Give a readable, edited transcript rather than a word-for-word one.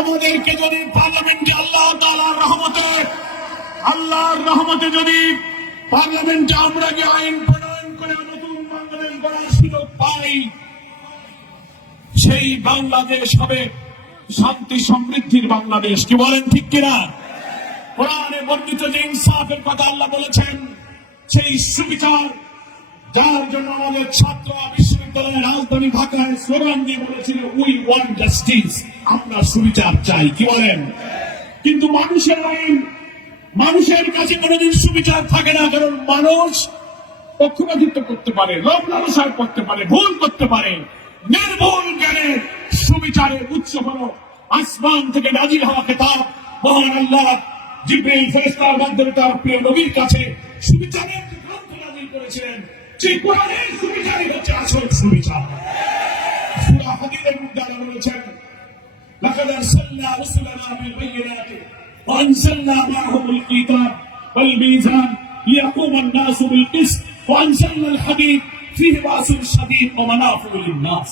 আমাদেরকে যদি পার্লামেন্টে আল্লাহর রহমতে যদি পার্লামেন্টে আমরা কি আইন প্রণয়ন করে নতুন বাংলাদেশ গড়ার সুযোগ পাই, সেই বাংলাদেশ হবে শান্তি সমৃদ্ধির বাংলাদেশ। কি বলেন ঠিক কিনা? কোরআনে বর্ণিত যে ইনসাফের কথা আল্লাহ বলেছেন, সেই সুবিচার, যার জন্য আমাদের ছাত্ররা বিশ্ববিদ্যালয়ের রাজধানী ঢাকায় স্লোগান দিয়ে বলেছিল উই ওয়ান্ট জাস্টিস, আমরা সুবিচার চাই। কি বলেন? কিন্তু মানুষের কাছে কোনোদিন সুবিচার থাকে না, কারণ মানুষ পক্ষপাতিত্ব করতে পারে, লোভ লালসা করতে পারে, ভুল করতে পারে। নির্ভুল জ্ঞানের সুবিচারের উৎস হলো আসমান থেকে নাজিল হওয়া কিতাব। মহান আল্লাহ জিবরিল ফেরেশতার মাধ্যমে তার প্রিয় নবীর কাছে সুবিচারের গ্রন্থ নাজিল করেছিলেন। সেই কোরআনের সুবিচারই হচ্ছে আসল সুবিচার। সূরা হাদীদের মধ্যে আল্লাহ বলেছেন, লাকাদ আরসালনা রাসূলানা বিল বায়িনাতি ওয়া আনজালনা মা'আহুমুল কিতাব ওয়াল মিজান লিয়াকুমা আন-নাসু বিল কিসত ওয়া আনজালনা আল-হাদীদ ফীহি বা'সুন শাদীদ ওয়া মানাফি'ু লিন-নাস।